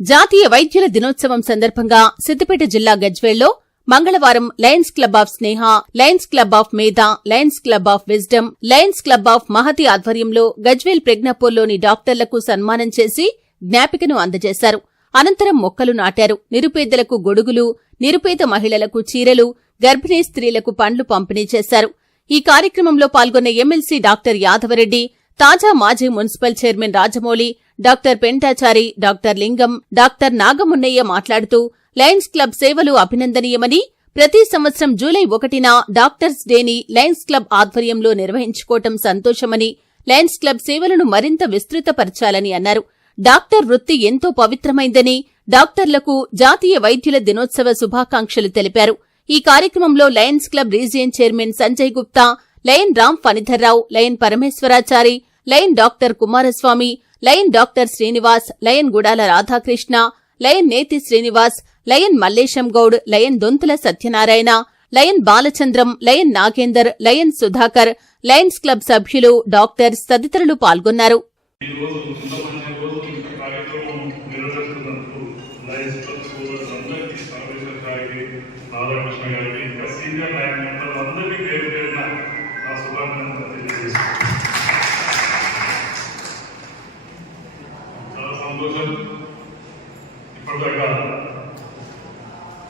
జాతీయ వైద్యుల దినోత్సవం సందర్భంగా సిద్దిపేట జిల్లా గజ్వేల్లో మంగళవారం lions club of Sneha lions club of Medha lions club of wisdom lions club of Mahathi ఆధ్వర్యంలో గజ్వేల్ ప్రజ్ఞాపూర్లోని డాక్టర్లకు సన్మానం చేసి జ్ఞాపికను అందజేశారు. అనంతరం మొక్కలు నాటారు. నిరుపేదలకు గొడుగులు నిరుపేద మహిళలకు చీరలు గర్భిణీ స్త్రీలకు పండ్లు పంపిణీ చేశారు. ఈ కార్యక్రమంలో పాల్గొన్న ఎమ్మెల్సీ డాక్టర్ యాదవరెడ్డి తాజా మాజీ municipal chairman Rajamouli doctor Pentachari doctor Lingam doctor Nagamunnaiah మాట్లాడుతూ లయన్స్ క్లబ్ సేవలు అభినందనీయమని ప్రతి సంవత్సరం జూలై ఒకటిన డాక్టర్స్ డేని లయన్స్ క్లబ్ ఆధ్వర్యంలో నిర్వహించుకోవటం సంతోషమని లయన్స్ క్లబ్ సేవలను మరింత విస్తృతపరచాలని అన్నారు. డాక్టర్ వృత్తి ఎంతో పవిత్రమైందని డాక్టర్లకు జాతీయ వైద్యుల దినోత్సవ శుభాకాంక్షలు తెలిపారు. ఈ కార్యక్రమంలో lions club region chairman Sanjay Gupta lion Ram Phanidhar Rao lion Parameshwarachari lion doctor Kumaraswamy lion doctor Srinivas lion Gudala Radhakrishna lion Neti Srinivas lion Mallesham Goud lion Donthula Satyanarayana lion Balachandram lion Nagender lion Sudhakar lions club సభ్యులు doctors తదితరులు పాల్గొన్నారు. ఈ గారికి ఇంకా senior line మెంబర్లు అందరికీ పేరు పేరున నా శుభాకాంక్షలు తెలియజేస్తున్నాను చాలా సంతోషం ఇప్పటిదాకా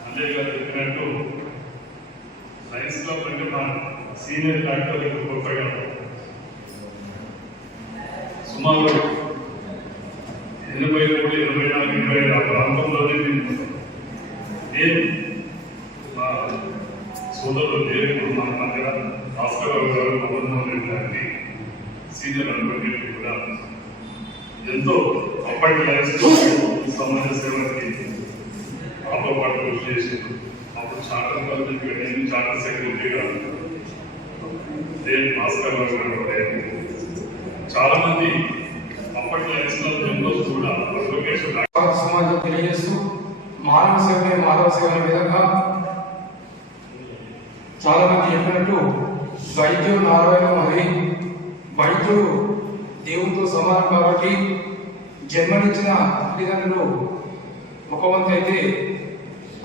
అజయ్ గారు చెప్పినట్టు లయన్స్ క్లబ్ అంటే మా సీనియర్ డాక్టర్లకు గొప్పగా సుమారు ఎనభై మూడు ఎనభై నాలుగు ఎనభై ఐదు ఆ ప్రాంతంలోనే నేను నేను మా సోదరులు లేరు మా దగ్గర భాస్కర్ గారు మదన్మోహన్ రెడ్డి సీనియర్ అడ్వకేట్ కూడా ఎంతో అప్పటి లైఫ్లో సమాజ సేవకి మాతో పాటు కృషి అప్పుడు చాటర్ కాలేజీకి వెళ్ళి చాటర్ సెక్రటరీగా దేని భాస్కర్ చాలా మంది కూడా సమాజం తెలియజేస్తూ మానవ సేవనే మానవ సేవ విధంగా చాలా మంది చెప్పినట్టు వైద్యుడు నారాయణ మరి వైద్యుడు దేవునితో సమానం కాబట్టి జన్మనిచ్చిన తల్లిదండ్రులు ఒక వంతు అయితే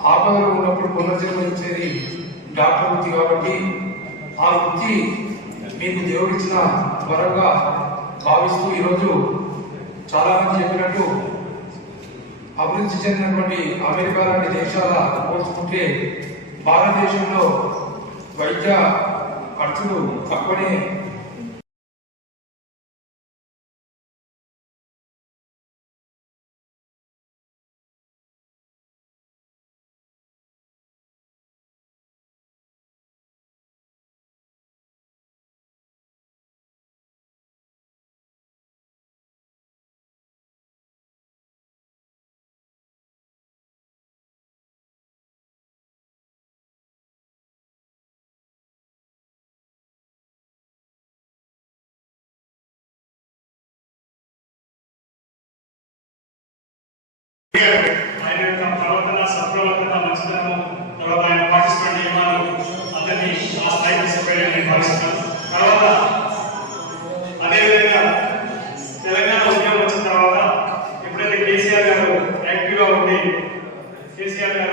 ఆపదలో ఉన్నప్పుడు పునర్జన్మనిచ్చేది డాక్టర్ వృత్తి కాబట్టి ఆ వృత్తి మీకు దేవుడిచ్చిన వరంగా భావిస్తూ ఈరోజు చాలా మంది చెప్పినట్టు అభివృద్ధి చెందినటువంటి అమెరికా లాంటి దేశాల పోల్చుకుంటే భారతదేశంలో వైద్య ఖర్చులు తక్కువనే ఆయన యొక్క ప్రవర్తన సత్ప్రవర్తన తర్వాత ఆయన పాటిస్తున్న నియమాలు అతన్ని ఆ స్థాయికి తర్వాత అదేవిధంగా తెలంగాణ ఉద్యమం వచ్చిన తర్వాత ఎప్పుడైతే కేసీఆర్ గారు యాక్టివ్గా ఉండి కేసీఆర్ గారు